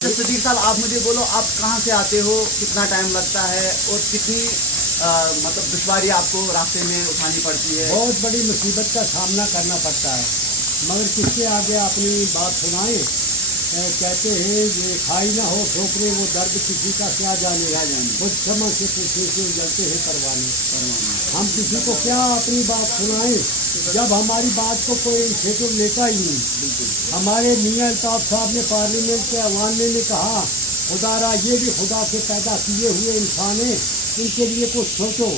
صدیق صاحب آپ مجھے بولو آپ کہاں سے آتے ہو, کتنا ٹائم لگتا ہے اور کتنی مطلب دشواری آپ کو راستے میں اٹھانی پڑتی ہے؟ بہت بڑی مصیبت کا سامنا کرنا پڑتا ہے, مگر کس کے آگے اپنی بات سنائیں. کہتے ہیں یہ کھائی نہ ہو ٹھوکرے وہ درد کسی کا کیا جانے خود شمع سے پوچھے سے جلتے ہیں پروانے. ہم کسی کو کیا اپنی بات سنائیں جب ہماری بات کو کوئی انیشیٹو لیتا ہی نہیں. ہمارے میاں الطاف صاحب نے پارلیمنٹ کے ایوان میں کہا خدا را یہ بھی خدا سے پیدا کیے ہوئے انسان ہیں, ان کے لیے کچھ سوچو.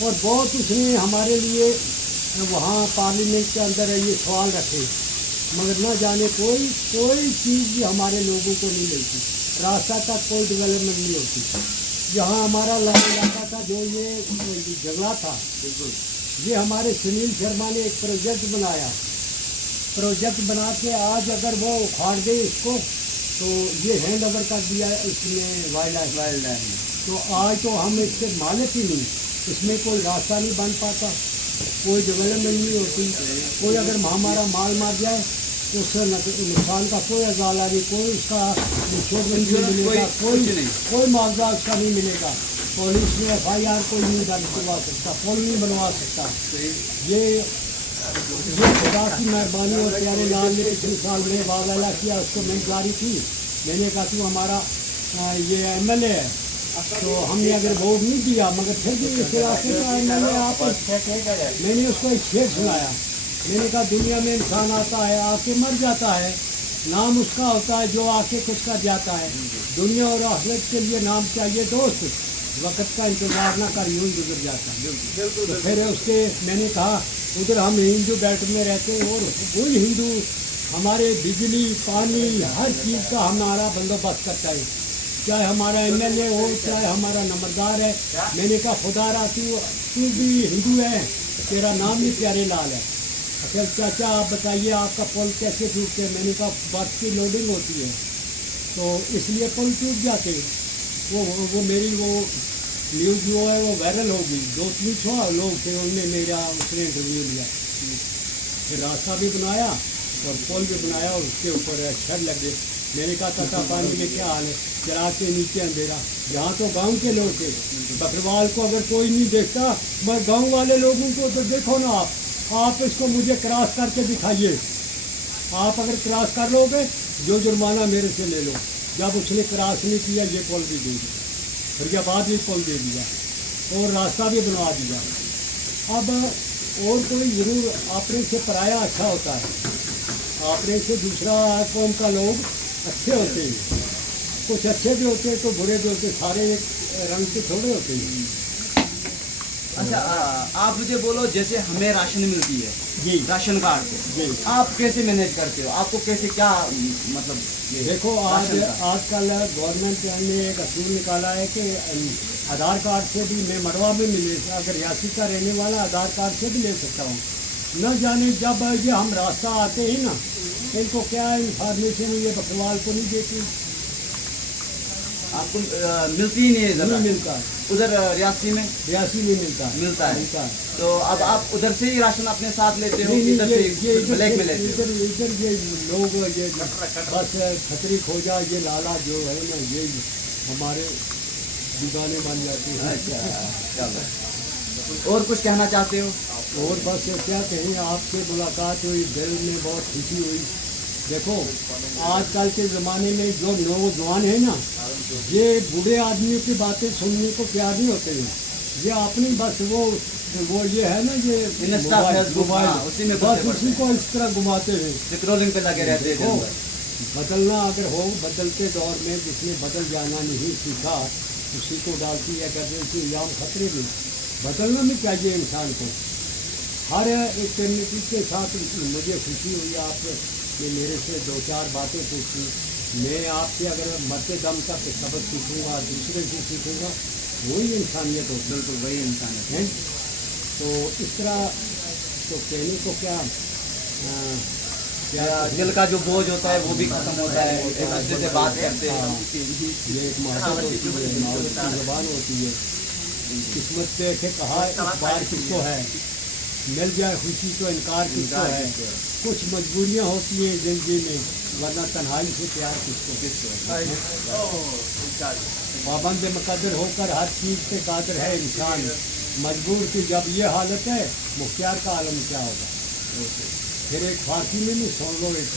اور بہت اس نے ہمارے لیے وہاں پارلیمنٹ کے اندر یہ سوال رکھے, مگر نہ جانے کوئی چیز بھی ہمارے لوگوں کو نہیں ملتی. راستہ تک کوئی ڈیولپمنٹ نہیں ہوتی. یہاں ہمارا علاقہ تھا جو یہ جنگلہ تھا, یہ ہمارے سنیل شرما نے ایک پروجیکٹ بنایا. پروجیکٹ بنا کے آج اگر وہ اکھاڑ دے اس کو تو یہ ہینڈ اوور کر دیا اس میں وائلڈ لائف. تو آج تو ہم اس سے مالک ہی نہیں, اس میں کوئی راستہ نہیں بن پاتا, کوئی ڈیولپمنٹ نہیں ہوتی. کوئی اگر ہمارا مال مار جائے تو اس سے نقصان کا کوئی ازالہ نہیں, کوئی اس کا انشورنس نہیں ملے گا, کوئی معاوضہ اس کا نہیں ملے گا. پولیس میں ایف آئی آر کوئی نہیں بنوا سکتا, پول نہیں بنوا سکتا. یہ خدا کی مہربانی اور پیارے لال نے پچھلے سال میں واضح کیا, اس کو میں جاری تھی. میں نے کہا تو ہمارا یہ ایم ایل اے ہے, تو ہم نے اگر ووٹ نہیں دیا مگر پھر بھی اس علاقے کا ایم ایل اے آپ. میں نے اس کو ایک شعر سنایا. میں نے کہا دنیا میں انسان آتا ہے آ کے مر جاتا ہے, نام اس کا ہوتا ہے جو آ کے کچھ کر جاتا ہے. دنیا اور آخرت کے لیے نام چاہیے دوست, وقت کا انتظار نہ کر یوں گزر جاتا ہے. تو پھر اس کے میں نے کہا ادھر ہم ہندو بیلٹ میں رہتے ہیں اور وہی ہندو ہمارے بجلی پانی ہر چیز کا ہمارا بندوبست کرتا ہے, چاہے ہمارا ایم ایل اے ہو چاہے ہمارا نمبردار ہے. میں نے کہا خدا را تو بھی ہندو ہے, تیرا نام بھی پیارے لال ہے. اچھا چاچا آپ بتائیے آپ کا پل کیسے ٹوٹتے ہیں؟ میں نے کہا برف کی لوڈنگ ہوتی ہے تو اس لیے پل ٹوٹ جاتے. وہ میری وہ نیوز جو ہے وہ وائرل ہو گئی. 200 لوگ تھے, انہوں نے میرا اس نے انٹرویو لیا. پھر راستہ بھی بنایا اور پل بھی بنایا اور اس کے اوپر شر لگ گئے. میں نے کہا تتا پانی میں کیا حال ہے, چراغ کے نیچے اندھیرا. یہاں تو گاؤں کے لوگ تھے, بکروال کو اگر کوئی نہیں دیکھتا مگر گاؤں والے لوگوں کو تو دیکھو نا آپ اس کو مجھے کراس کر کے دکھائیے. آپ اگر کراس کر لو گے جو جرمانہ میرے سے لے لو. جب اس نے کراس نہیں کیا یہ پل بھی دے دیا, پھر کے بعد یہ پل دے دیا اور راستہ بھی بنوا دیا. اب اور کوئی ضرور اپنے سے پرایا اچھا ہوتا ہے, اپنے سے دوسرا قوم کا لوگ اچھے ہوتے ہیں, کچھ اچھے بھی ہوتے ہیں تو برے بھی ہوتے ہیں, سارے ایک رنگ کے تھوڑے ہوتے ہیں. اچھا آپ مجھے بولو جیسے ہمیں راشن ملتی ہے جی راشن کارڈ سے, جی آپ کیسے مینیج کرتے ہو؟ آپ کو کیسے کیا مطلب دیکھو آج کل گورنمنٹ نے ایک اصول نکالا ہے کہ آدھار کارڈ سے بھی میں مڑوا میں ملے, اگر ریاسی کا رہنے والا آدھار کارڈ سے بھی لے سکتا ہوں. نہ جانے جب یہ ہم راستہ آتے ہیں نا ان کو کیا انفارمیشن یہ بکروال کو نہیں دیتی, آپ کو ملتی ہی نہیں ملتا ادھر ریاسی میں نہیں ملتا ہے. تو اب آپ ادھر سے ہی راشن اپنے ساتھ لیتے ہو, ادھر سے بلیک میں لیتے ہو؟ ادھر یہ لوگ یہ بس چھتری کھوجا یہ لالا جو ہے نا یہ ہمارے دیوانے بن جاتے ہیں. اور کچھ کہنا چاہتے ہو؟ اور بس کیا کہیں, آپ سے ملاقات ہوئی, دل میں بہت خوشی ہوئی. دیکھو آج کل کے زمانے میں جو نوجوان ہیں نا یہ بوڑھے آدمیوں کی باتیں سننے کو تیار نہیں ہوتے ہیں. یہ اپنی بس وہ یہ ہے نا یہ موبائل بس اسی کو اس طرح گھماتے ہیں, اسکرولنگ پہ لگے رہتے ہیں. بدلنا اگر ہو بدلتے دور میں جس نے بدل جانا نہیں سیکھا اسی کو ڈالتی ہے کرنے کی ایام خطرے میں. بدلنا بھی چاہیے انسان کو. ہر ایک کمیونٹی کے ساتھ مجھے خوشی ہوئی آپ نے میرے سے 2-4 باتیں پوچھی. میں آپ سے اگر مرتے دم تک سبق سیکھوں گا دوسرے سے سیکھوں گا وہی انسانیت ہوتی ہے. بالکل وہی انسانیت ہے. تو اس طرح تو کہنے کو کیا دل کا جو بوجھ ہوتا ہے وہ بھی ختم ہوتا ہے, ایک دوسرے سے بات کرتے ہیں. یہ ایک محبت ہوتی ہے, محبت کی زبان ہوتی ہے. قسمت پہ کہ کہا بار کس کو ہے मिल जाए खुशी तो इनकार किसको है। कुछ मजबूरियाँ होती हैं ज़िंदगी में, वरना तन्हाई से प्यार किसको है। पाबंद मुकद्दर होकर हर चीज़ पे कादिर है इंसान, मजबूर की जब ये हालत है मुख्तियार का आलम क्या होगा। फिर एक फारसी में नहीं सुन लो एक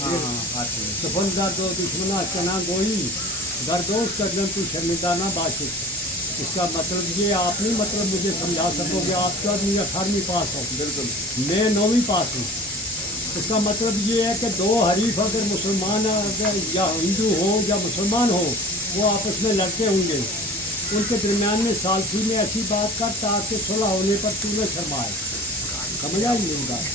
सफलदार दो दुश्मना चना गोई गर्दोश करदम तू शर्मिंदा बाशिश। इसका मतलब ये आप नहीं मतलब मुझे समझा सकोगे, आप 14वीं 18वीं पास हो, बिल्कुल मैं 9वीं पास हूँ। इसका मतलब ये है कि दो हरीफ अगर मुसलमान अगर या हिंदू हो या मुसलमान हो वो आपस में लड़ते होंगे, उनके दरमियान में सालसी में ऐसी बात कर ताकि सुलह होने पर तू न शर्माए। समझ आई मेरी बात।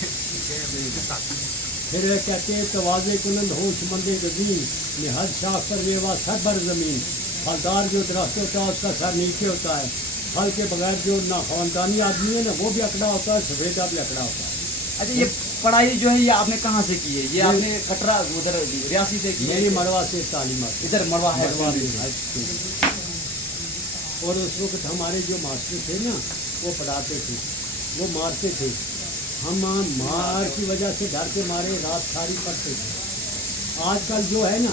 फिर कहते हैं तवाज़े कुनंद होश मंदे गज़ीन में हर शाख पर मेवा सर बर ज़मीन। फलदार जो दरख्त होता है उसका सर नीचे होता है, फल के बगैर जो ना ख़ानदानी आदमी है ना वो भी अकड़ा होता है, सफ़ेदा भी अकड़ा होता है। अच्छा, ये पढ़ाई जो है ये आपने कहाँ से की है? ये आपने कटरा उधर रियासी से की है? मेरी मरवा से तालीमत इधर मरवा है। और उस वक्त हमारे जो मास्टर थे ना वो पढ़ाते थे, वो मारते थे, हम मार की वजह से डर के मारे रात सारी पढ़ते थे। आजकल जो है ना,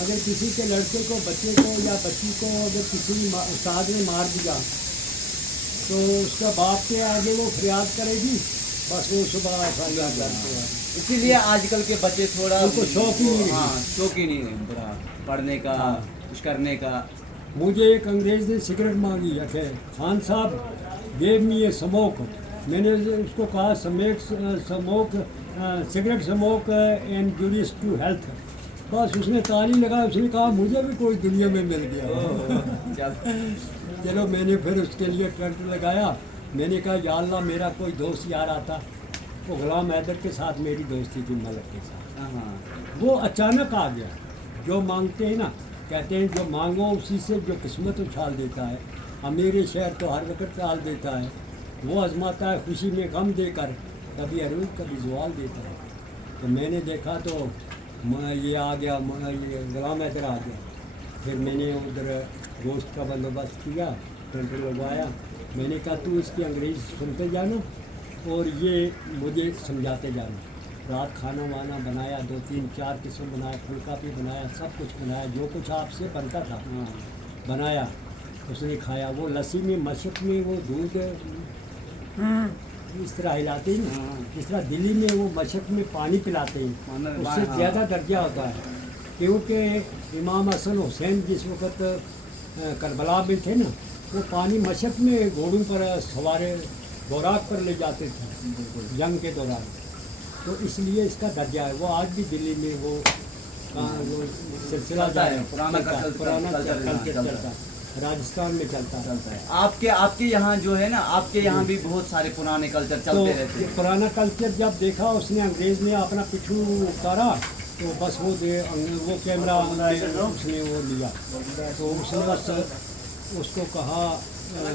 अगर किसी के लड़के को बच्चे को या बच्ची को अगर किसी उस्ताद ने मार दिया तो उसका बाप के आगे वो फरियाद करेगी, बस वो सुबह फरियाद करते हैं। इसीलिए आजकल के बच्चे थोड़ा उनको शौक ही नहीं। हाँ, शौक ही नहीं है पढ़ने का, कुछ करने का। मुझे एक अंग्रेज़ ने सिगरेट मांगी, रखे खान साहब गेव मी ए स्मोक। मैंने उसको कहा smoke cigarette smoke and injurious to health. बस उसने ताली लगा, उसने कहा मुझे भी कोई दुनिया में मिल गया। चलो मैंने फिर उसके लिए टेंट लगाया। मैंने कहा या अल्लाह मेरा कोई दोस्त यार आता, वो गुलाम हैदर के साथ मेरी दोस्ती थी, मलक के साथ। वो अचानक आ गया। जो मांगते हैं ना, कहते हैं जो मांगो उसी से जो किस्मत उछाल देता है। अमीर शहर तो हर वक्त टाल देता है, वो आजमाता है खुशी में गम देकर, कभी अरूज कभी जवाल देता है। तो मैंने देखा तो ये आ गया, ये गुलाम हैदर आ गया। फिर मैंने उधर गोश्त का बंदोबस्त किया, टेंट लगवाया। मैंने कहा तू इसकी अंग्रेज़ी सुनते जानो और ये मुझे समझाते जानो। रात खाना वाना बनाया, 2-3-4 किस्म बनाया, फुल्का भी बनाया, सब कुछ बनाया, जो कुछ आपसे बनता था बनाया। उसने खाया। वो लस्सी में मशक में वो दूध इस तरह हिलाते हैं, इस तरह दिल्ली में वो मशक में पानी पिलाते हैं, उससे ज़्यादा दर्जा होता है। क्योंकि इमाम हसन हुसैन जिस वक्त करबला में थे ना, वो पानी मशक में घोड़ों पर सवारे बुराक पर ले जाते थे जंग के दौरान, तो इसलिए इसका दर्जा है। वो आज भी दिल्ली में वो सिलसिला जारी है, पुराना कल्चर चलता है, राजस्थान में चलता है। आपके यहाँ जो है ना, आपके यहाँ भी बहुत सारे पुराने कल्चर चलते रहते हैं। पुराना कल्चर जब देखा उसने, अंग्रेज़ ने अपना पिछू उतारा तो बस वो कैमरा उसने वो लिया, तो उसने बस उसको कहा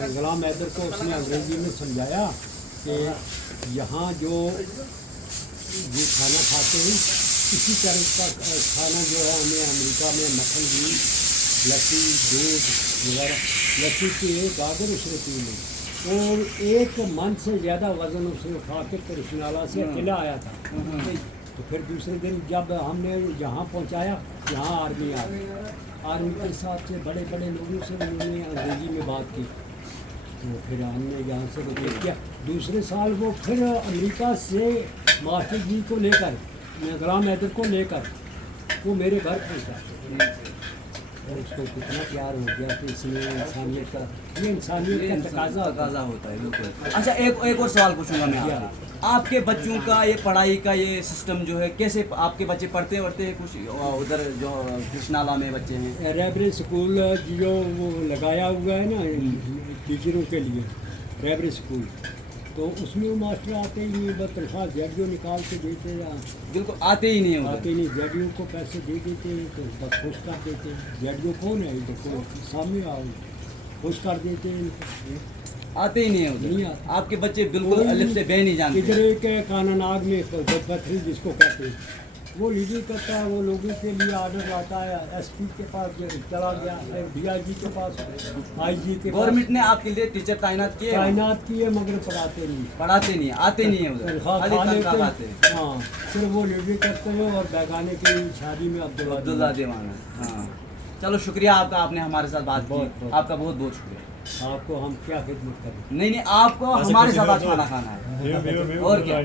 गुलाम हैदर को, उसने अंग्रेज़ी में समझाया कि यहाँ जो ये खाना खाते हैं इसी तरह का खाना जो है हमें अमेरिका में मक्खन घी लस्सी दूध वगैरह, लस्सी की एक गागर उसने पी ली और 1 मन से ज़्यादा वज़न उसने उठा के कृष्णाला से अकेला आया था। तो फिर दूसरे दिन जब हमने यहाँ पहुँचाया, यहाँ आर्मी आ गई। आर्मी के साथ से बड़े बड़े लोगों से उन्होंने अंग्रेज़ी में बात की, तो फिर हमने यहाँ से रिक्वेस्ट किया। दूसरे साल वो फिर अमेरिका से मास्टर जी को लेकर, गुलाम हैदर को लेकर वो मेरे घर पहुँचा। और उसको कितना प्यार हो गया कि इसमें इंसानियत का, ये इंसानियत का तकाजा होता है। बिल्कुल। अच्छा, एक और सवाल पूछूंगा मैं आपके बच्चों का ये पढ़ाई का ये सिस्टम जो है, कैसे आपके बच्चे पढ़ते हैं कुछ उधर जो कृष्णाला में बच्चे हैं? रेबरी स्कूल जो वो लगाया हुआ है ना टीचरों के लिए, रेबरी स्कूल, तो उसमें वो मास्टर आते ही नहीं, बस तनख्वाह जेडीओ निकाल के देते हैं। बिल्कुल आते ही नहीं, आते नहीं, जेडीओ को पैसे दे देते हैं तो बस खुश कर देते हैं। जेडीओ कौन है इधर को सामने आओ, खुश कर देते हैं, आते ही नहीं है नहीं आते। आपके बच्चे बिल्कुल अलिफ से बे नहीं जानते। इधर एक कानानाग में पथरी जिसको कहते हैं, वो लीडिंग करता है, वो लोगों के लिए ऑर्डर आता है, एसपी के पास चला गया, डीआईजी के पास, आईजी के पास। गवर्नमेंट ने आपके लिए टीचर तैनात किए? तैनात किए मगर पढ़ाते नहीं, पढ़ाते नहीं, आते नहीं है उधर, खाली तनख्वाह खाते हैं। हाँ, फिर वो लीडिंग करते हैं और बेगाने की शादी में अब्दुल्ला दीवाना। हाँ, चलो शुक्रिया आपका, आपने हमारे साथ बात की, आपका बहुत बहुत शुक्रिया। आपको हम क्या खिदमत करें। नहीं नहीं, आपको हमारे साथ आज खाना खाना है और क्या।